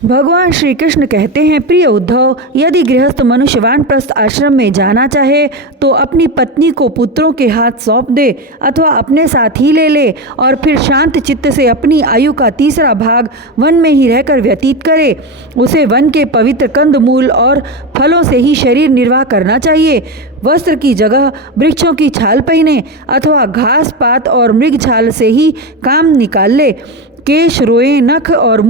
भगवान श्री कृष्ण कहते हैं, प्रिय उद्धव, यदि गृहस्थ मनुष्य वानप्रस्थ आश्रम में जाना चाहे तो अपनी पत्नी को पुत्रों के हाथ सौंप दे अथवा अपने साथ ही ले ले और फिर शांत चित्त से अपनी आयु का तीसरा भाग वन में ही रहकर व्यतीत करे। उसे वन के पवित्र कंदमूल और फलों से ही शरीर निर्वाह करना चाहिए। वस्त्र की जगह वृक्षों की छाल पहने अथवा घास पात और मृग छाल से ही काम निकाल ले। केश, रोएं, नख और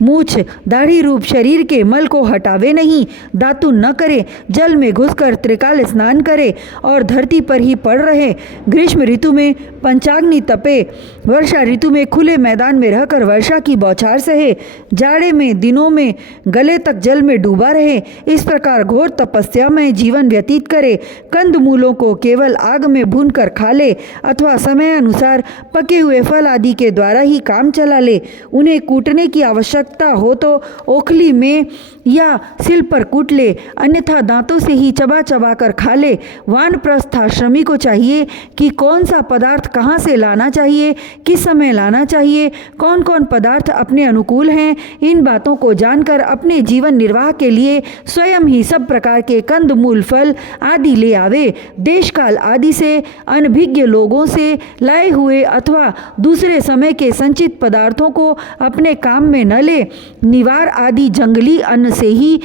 मूछ दाढ़ी रूप शरीर के मल को हटावे नहीं, दातुन न करे, जल में घुसकर त्रिकाल स्नान करे और धरती पर ही पड़ रहे। ग्रीष्म ऋतु में पंचाग्नि तपे, वर्षा ऋतु में खुले मैदान में रहकर वर्षा की बौछार सहे, जाड़े में दिनों में गले तक जल में डूबा रहे। इस प्रकार घोर तपस्या में जीवन व्यतीत करे। कंद मूलों को केवल आग में भूनकर खा ले अथवा समय अनुसार पके हुए फल आदि के द्वारा ही काम चला ले। उन्हें कूटने की आवश्यकता हो तो ओखली में या सिल पर कूट ले, अन्यथा दांतों से ही चबा चबा कर खा ले। वानप्रस्थाश्रमी को चाहिए कि कौन सा पदार्थ कहाँ से लाना चाहिए, किस समय लाना चाहिए, कौन कौन पदार्थ अपने अनुकूल हैं, इन बातों को जानकर अपने जीवन निर्वाह के लिए स्वयं ही सब प्रकार के कंद मूल फल आदि ले आवे। देश काल आदि से अनभिज्ञ लोगों से लाए हुए अथवा दूसरे समय के संचित पदार्थों को अपने काम में न ले। निवार आदि जंगली अन्न से ही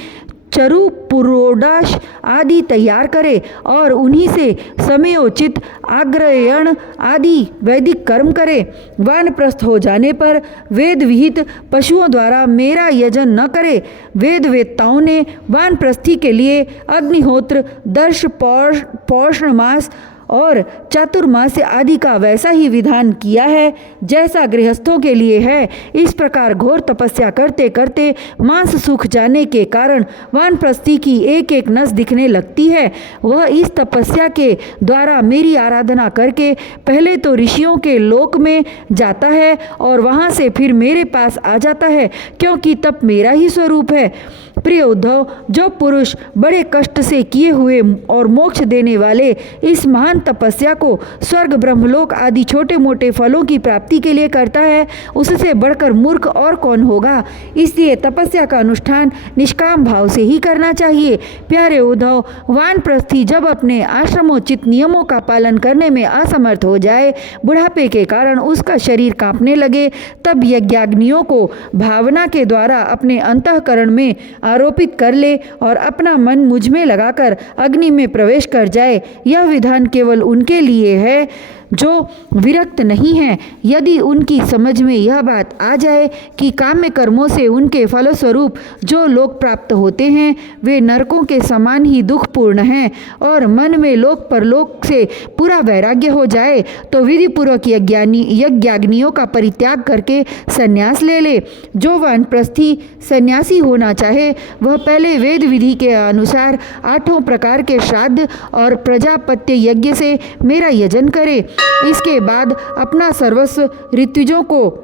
चरु पुरोडाश आदि तैयार करे और उन्हीं से समयोचित आग्रयण आदि वैदिक कर्म करे। वानप्रस्थ हो जाने पर वेद विहित पशुओं द्वारा मेरा यजन न करे। वेद वेत्ताओं ने वानप्रस्थी के लिए अग्निहोत्र, दर्श, पौष मास और चातुर्मास्य आदि का वैसा ही विधान किया है जैसा गृहस्थों के लिए है। इस प्रकार घोर तपस्या करते करते मांस सूख जाने के कारण वानप्रस्थी की एक एक नस दिखने लगती है। वह इस तपस्या के द्वारा मेरी आराधना करके पहले तो ऋषियों के लोक में जाता है और वहाँ से फिर मेरे पास आ जाता है, क्योंकि तप मेरा ही स्वरूप है। प्रिय उद्धव, जो पुरुष बड़े कष्ट से किए हुए और मोक्ष देने वाले इस महान तपस्या को स्वर्ग, ब्रह्मलोक आदि छोटे मोटे फलों की प्राप्ति के लिए करता है, उससे बढ़कर मूर्ख और कौन होगा। इसलिए तपस्या का अनुष्ठान निष्काम भाव से ही करना चाहिए। प्यारे उद्धव, वानप्रस्थी जब अपने आश्रमोचित नियमों का पालन करने में असमर्थ हो जाए, बुढ़ापे के कारण उसका शरीर कांपने लगे, तब यज्ञाग्नियों को भावना के द्वारा अपने अंतःकरण में आरोपित कर ले और अपना मन मुझ में लगाकर अग्नि में प्रवेश कर जाए। यह विधान केवल उनके लिए है जो विरक्त नहीं हैं। यदि उनकी समझ में यह बात आ जाए कि काम्य कर्मों से उनके फलस्वरूप जो लोक प्राप्त होते हैं वे नरकों के समान ही दुखपूर्ण हैं और मन में लोक परलोक से पूरा वैराग्य हो जाए, तो विधिपूर्वक यज्ञाग्नियों का परित्याग करके संन्यास ले ले। जो वानप्रस्थी सन्यासी होना चाहे वह पहले वेद विधि के अनुसार 8 प्रकार के श्राद्ध और प्रजापत्य यज्ञ से मेरा यजन करे। इसके बाद अपना सर्वस्व ऋत्विजों को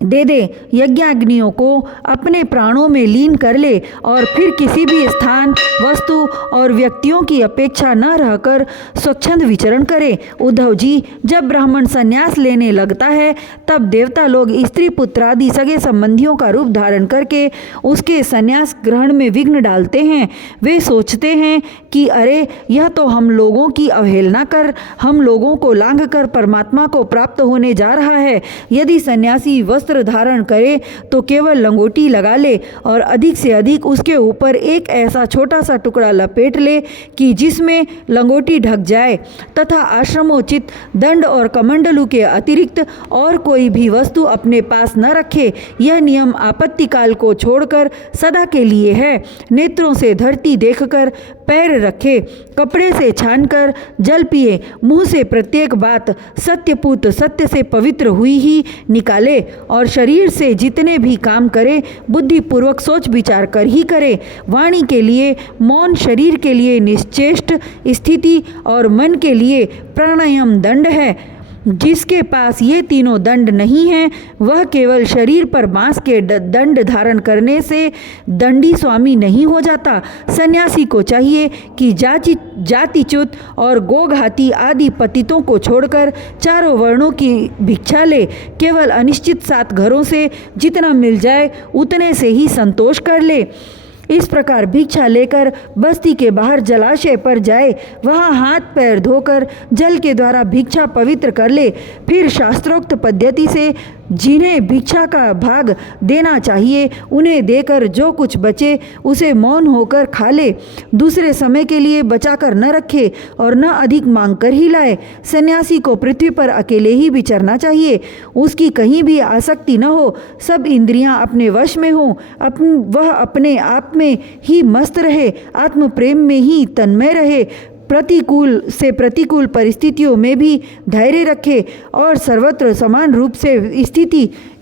दे दे, यज्ञाग्नियों को अपने प्राणों में लीन कर ले और फिर किसी भी स्थान, वस्तु और व्यक्तियों की अपेक्षा न रहकर स्वच्छंद विचरण करे। उद्धव जी, जब ब्राह्मण संन्यास लेने लगता है तब देवता लोग स्त्री पुत्र आदि सगे संबंधियों का रूप धारण करके उसके संन्यास ग्रहण में विघ्न डालते हैं। वे सोचते हैं कि अरे, यह तो हम लोगों की अवहेलना कर हम लोगों को लांघ कर परमात्मा को प्राप्त होने जा रहा है। यदि सन्यासी वस्त्र धारण करे तो केवल लंगोटी लगा ले और अधिक से अधिक उसके ऊपर एक ऐसा छोटा सा टुकड़ा लपेट ले कि जिसमें लंगोटी ढक जाए तथा आश्रमोचित दंड और कमंडलू के अतिरिक्त और कोई भी वस्तु अपने पास न रखे। यह नियम आपत्ति काल को छोड़कर सदा के लिए है। नेत्रों से धरती देखकर पैर रखे, कपड़े से छानकर जल पिए, मुंह से प्रत्येक बात सत्यपूत सत्य से पवित्र हुई ही निकाले और शरीर से जितने भी काम करे बुद्धिपूर्वक सोच विचार कर ही करे। वाणी के लिए मौन, शरीर के लिए निश्चेष्ट स्थिति और मन के लिए प्राणायाम दंड है। जिसके पास ये तीनों दंड नहीं हैं, वह केवल शरीर पर बांस के दंड धारण करने से दंडी स्वामी नहीं हो जाता। सन्यासी को चाहिए कि जातिच्युत और गोघाती आदि पतितों को छोड़कर चारों वर्णों की भिक्षा ले। केवल अनिश्चित 7 घरों से जितना मिल जाए उतने से ही संतोष कर ले। इस प्रकार भिक्षा लेकर बस्ती के बाहर जलाशय पर जाए, वहाँ हाथ पैर धोकर जल के द्वारा भिक्षा पवित्र कर ले। फिर शास्त्रोक्त पद्धति से जिन्हें भिक्षा का भाग देना चाहिए उन्हें देकर जो कुछ बचे उसे मौन होकर खा ले। दूसरे समय के लिए बचाकर न रखे और न अधिक मांग कर ही लाए। सन्यासी को पृथ्वी पर अकेले ही विचरना चाहिए, उसकी कहीं भी आसक्ति न हो, सब इंद्रियां अपने वश में हों, वह अपने आप में ही मस्त रहे, आत्म प्रेम में ही तन्मय रहे, प्रतिकूल से प्रतिकूल परिस्थितियों में भी धैर्य रखे और सर्वत्र समान रूप से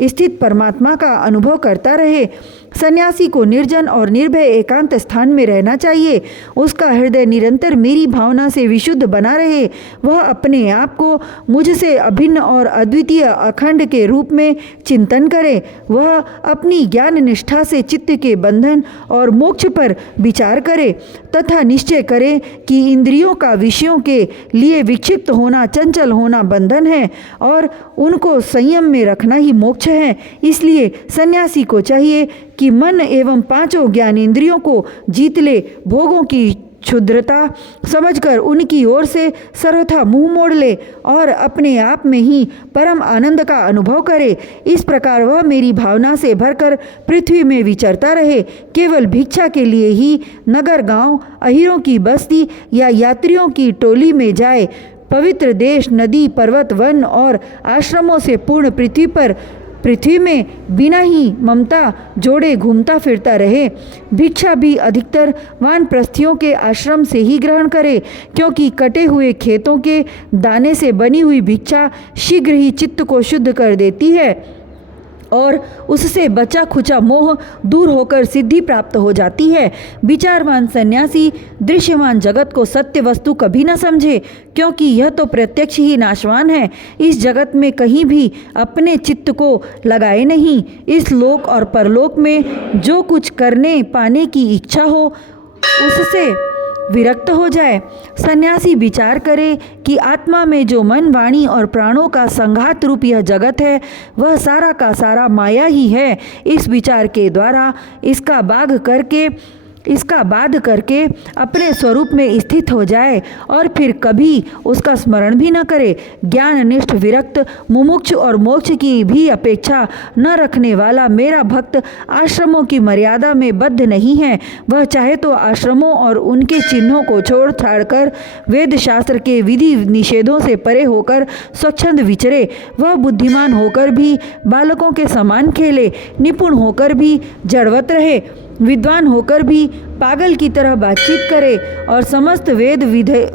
स्थित परमात्मा का अनुभव करता रहे। सन्यासी को निर्जन और निर्भय एकांत स्थान में रहना चाहिए। उसका हृदय निरंतर मेरी भावना से विशुद्ध बना रहे। वह अपने आप को मुझसे अभिन्न और अद्वितीय अखंड के रूप में चिंतन करे। वह अपनी ज्ञान निष्ठा से चित्त के बंधन और मोक्ष पर विचार करे तथा निश्चय करे कि इंद्रियों का विषयों के लिए विक्षिप्त होना, चंचल होना बंधन है और उनको संयम में रखना ही मोक्ष है। इसलिए सन्यासी को चाहिए कि मन एवं 5 ज्ञान इंद्रियों को जीत ले, भोगों की क्षुद्रता समझकर उनकी ओर से सर्वथा मुंह मोड़ ले और अपने आप में ही परम आनंद का अनुभव करे। इस प्रकार वह मेरी भावना से भरकर पृथ्वी में विचरता रहे। केवल भिक्षा के लिए ही नगर, गांव, अहीरों की बस्ती या यात्रियों की टोली में जाए। पवित्र देश, नदी, पर्वत, वन और आश्रमों से पूर्ण पृथ्वी में बिना ही ममता जोड़े घूमता फिरता रहे। भिक्षा भी अधिकतर वानप्रस्थियों के आश्रम से ही ग्रहण करे, क्योंकि कटे हुए खेतों के दाने से बनी हुई भिक्षा शीघ्र ही चित्त को शुद्ध कर देती है और उससे बचा खुचा मोह दूर होकर सिद्धि प्राप्त हो जाती है। विचारवान सन्यासी दृश्यमान जगत को सत्य वस्तु कभी न समझे, क्योंकि यह तो प्रत्यक्ष ही नाशवान है। इस जगत में कहीं भी अपने चित्त को लगाए नहीं। इस लोक और परलोक में जो कुछ करने पाने की इच्छा हो उससे विरक्त हो जाए। सन्यासी विचार करे कि आत्मा में जो मन, वाणी और प्राणों का संघात रूप यह जगत है, वह सारा का सारा माया ही है। इस विचार के द्वारा इसका बाध करके अपने स्वरूप में स्थित हो जाए और फिर कभी उसका स्मरण भी न करे। ज्ञाननिष्ठ, विरक्त, मुमुक्ष और मोक्ष की भी अपेक्षा न रखने वाला मेरा भक्त आश्रमों की मर्यादा में बद्ध नहीं है। वह चाहे तो आश्रमों और उनके चिन्हों को छोड़ छाड़कर वेद शास्त्र के विधि निषेधों से परे होकर स्वच्छंद विचरे। वह बुद्धिमान होकर भी बालकों के समान खेले, निपुण होकर भी जड़वत रहे, विद्वान होकर भी पागल की तरह बातचीत करे और समस्त वेद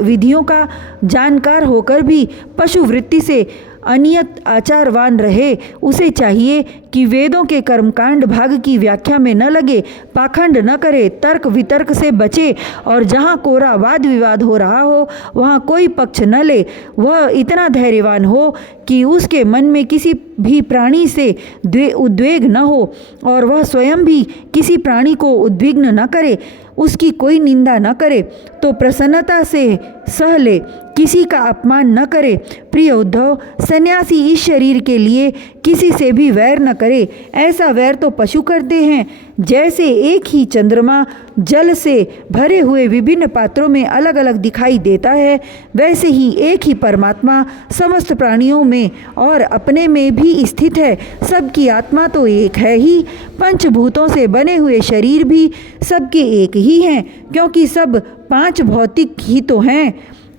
विधियों का जानकार होकर भी पशु वृत्ति से अनियत आचारवान रहे। उसे चाहिए कि वेदों के कर्मकांड भाग की व्याख्या में न लगे, पाखंड न करे, तर्क वितर्क से बचे और जहाँ कोरा वाद विवाद हो रहा हो वहाँ कोई पक्ष न ले। वह इतना धैर्यवान हो कि उसके मन में किसी भी प्राणी से उद्वेग न हो और वह स्वयं भी किसी प्राणी को उद्विग्न न करे, उसकी कोई निंदा न करे तो प्रसन्नता से सह ले, किसी का अपमान न करे। प्रिय उद्धव, सन्यासी इस शरीर के लिए किसी से भी वैर न करे। ऐसा वैर तो पशु करते हैं। जैसे एक ही चंद्रमा जल से भरे हुए विभिन्न पात्रों में अलग अलग दिखाई देता है, वैसे ही एक ही परमात्मा समस्त प्राणियों में और अपने में भी स्थित है। सबकी आत्मा तो एक है ही, पंचभूतों से बने हुए शरीर भी सबके एक ही हैं, क्योंकि सब 5 भौतिक ही तो हैं।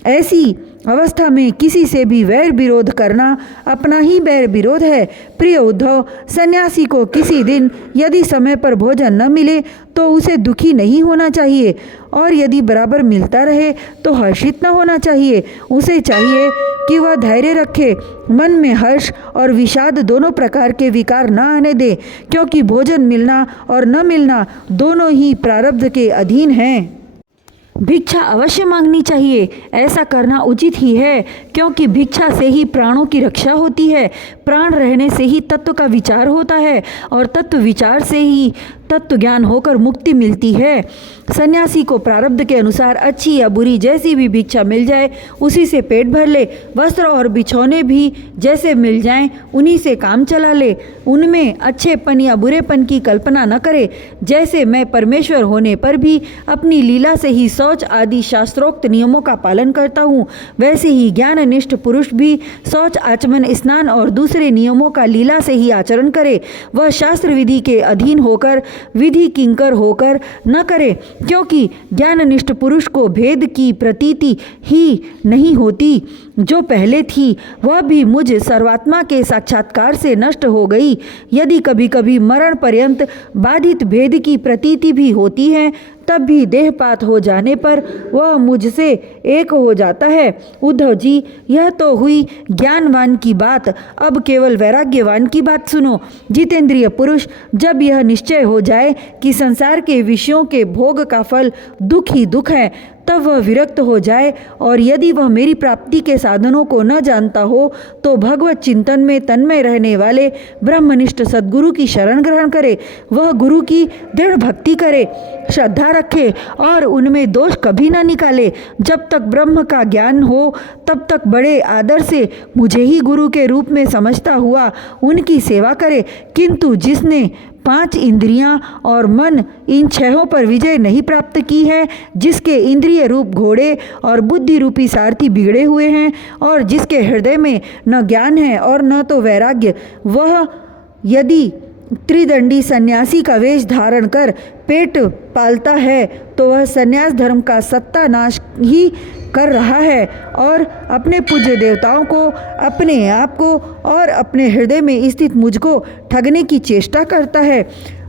ऐसी अवस्था में किसी से भी वैर विरोध करना अपना ही वैर विरोध है। प्रिय उद्धव, सन्यासी को किसी दिन यदि समय पर भोजन न मिले तो उसे दुखी नहीं होना चाहिए और यदि बराबर मिलता रहे तो हर्षित न होना चाहिए। उसे चाहिए कि वह धैर्य रखे, मन में हर्ष और विषाद दोनों प्रकार के विकार न आने दे, क्योंकि भोजन मिलना और न मिलना दोनों ही प्रारब्ध के अधीन हैं। भिक्षा अवश्य मांगनी चाहिए। ऐसा करना उचित ही है, क्योंकि भिक्षा से ही प्राणों की रक्षा होती है। प्राण रहने से ही तत्व का विचार होता है और तत्व विचार से ही तत्व ज्ञान होकर मुक्ति मिलती है। सन्यासी को प्रारब्ध के अनुसार अच्छी या बुरी जैसी भी भिक्षा मिल जाए उसी से पेट भर ले। वस्त्र और बिछौने भी जैसे मिल जाएं उन्हीं से काम चला ले। उनमें अच्छेपन या बुरेपन की कल्पना न करे। जैसे मैं परमेश्वर होने पर भी अपनी लीला से ही शौच आदि शास्त्रोक्त नियमों का पालन करता हूँ, वैसे ही ज्ञाननिष्ठ पुरुष भी शौच, आचमन, स्नान और दूसरे नियमों का लीला से ही आचरण करे। वह शास्त्र विधि के अधीन होकर विधि किंकर होकर न करे, क्योंकि ज्ञाननिष्ठ पुरुष को भेद की प्रतीति ही नहीं होती। जो पहले थी वह भी मुझ सर्वात्मा के साक्षात्कार से नष्ट हो गई। यदि कभी कभी मरण पर्यंत बाधित भेद की प्रतीति भी होती है, तब भी देहपात हो जाने पर वह मुझसे एक हो जाता है। उद्धव जी, यह तो हुई ज्ञानवान की बात। अब केवल वैराग्यवान की बात सुनो। जितेंद्रिय पुरुष जब यह निश्चय हो जाए कि संसार के विषयों के भोग का फल दुख ही दुख है, तब वह विरक्त हो जाए और यदि वह मेरी प्राप्ति के साधनों को न जानता हो तो भगवत चिंतन में तन्मय रहने वाले ब्रह्मनिष्ठ सद्गुरु की शरण ग्रहण करे। वह गुरु की दृढ़ भक्ति करे, श्रद्धा रखे और उनमें दोष कभी न निकाले। जब तक ब्रह्म का ज्ञान हो तब तक बड़े आदर से मुझे ही गुरु के रूप में समझता हुआ उनकी सेवा करे। किंतु जिसने 5 इंद्रियां और मन इन 6 पर विजय नहीं प्राप्त की है, जिसके इंद्रिय रूप घोड़े और बुद्धि रूपी सारथी बिगड़े हुए हैं और जिसके हृदय में न ज्ञान है और न तो वैराग्य, वह यदि त्रिदंडी सन्यासी का वेश धारण कर पेट पालता है तो वह सन्यास धर्म का सत्यानाश ही कर रहा है और अपने पूज्य देवताओं को, अपने आप को और अपने हृदय में स्थित मुझको ठगने की चेष्टा करता है।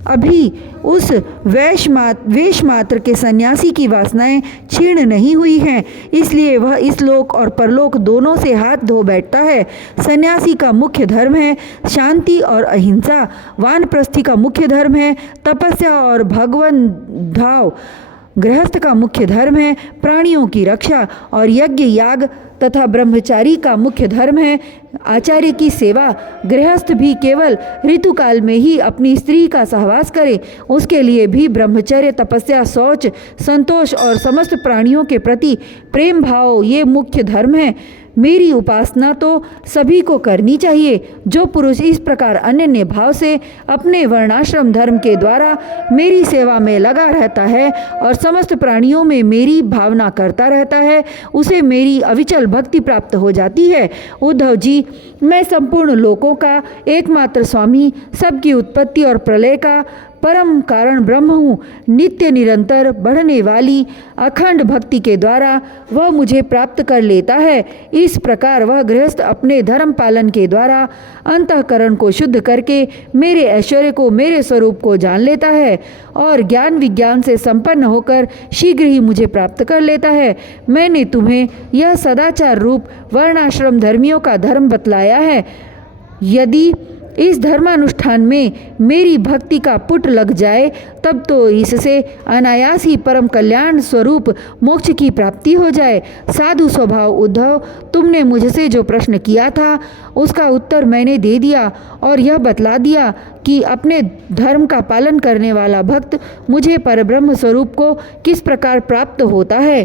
अभी उस वेश मात्र के सन्यासी की वासनाएं क्षीण नहीं हुई हैं, इसलिए वह इस लोक और परलोक दोनों से हाथ धो बैठता है। सन्यासी का मुख्य धर्म है शांति और अहिंसा। वानप्रस्थी का मुख्य धर्म है तपस्या और भगवन भाव। गृहस्थ का मुख्य धर्म है प्राणियों की रक्षा और यज्ञ याग तथा ब्रह्मचारी का मुख्य धर्म है आचार्य की सेवा। गृहस्थ भी केवल ऋतुकाल में ही अपनी स्त्री का सहवास करे। उसके लिए भी ब्रह्मचर्य, तपस्या, शौच, संतोष और समस्त प्राणियों के प्रति प्रेम भाव ये मुख्य धर्म है। मेरी उपासना तो सभी को करनी चाहिए। जो पुरुष इस प्रकार अनन्य भाव से अपने वर्णाश्रम धर्म के द्वारा मेरी सेवा में लगा रहता है और समस्त प्राणियों में मेरी भावना करता रहता है, उसे मेरी अविचल भक्ति प्राप्त हो जाती है। उद्धव जी, मैं संपूर्ण लोकों का एकमात्र स्वामी, सबकी उत्पत्ति और प्रलय का परम कारण ब्रह्म हूँ। नित्य निरंतर बढ़ने वाली अखंड भक्ति के द्वारा वह मुझे प्राप्त कर लेता है। इस प्रकार वह गृहस्थ अपने धर्म पालन के द्वारा अंतःकरण को शुद्ध करके मेरे ऐश्वर्य को, मेरे स्वरूप को जान लेता है और ज्ञान विज्ञान से संपन्न होकर शीघ्र ही मुझे प्राप्त कर लेता है। मैंने तुम्हें यह सदाचार रूप वर्णाश्रम धर्मियों का धर्म बतलाया है। यदि इस धर्मानुष्ठान में मेरी भक्ति का पुट लग जाए तब तो इससे अनायास ही परम कल्याण स्वरूप मोक्ष की प्राप्ति हो जाए। साधु स्वभाव उद्धव, तुमने मुझसे जो प्रश्न किया था उसका उत्तर मैंने दे दिया और यह बतला दिया कि अपने धर्म का पालन करने वाला भक्त मुझे परब्रह्म स्वरूप को किस प्रकार प्राप्त होता है।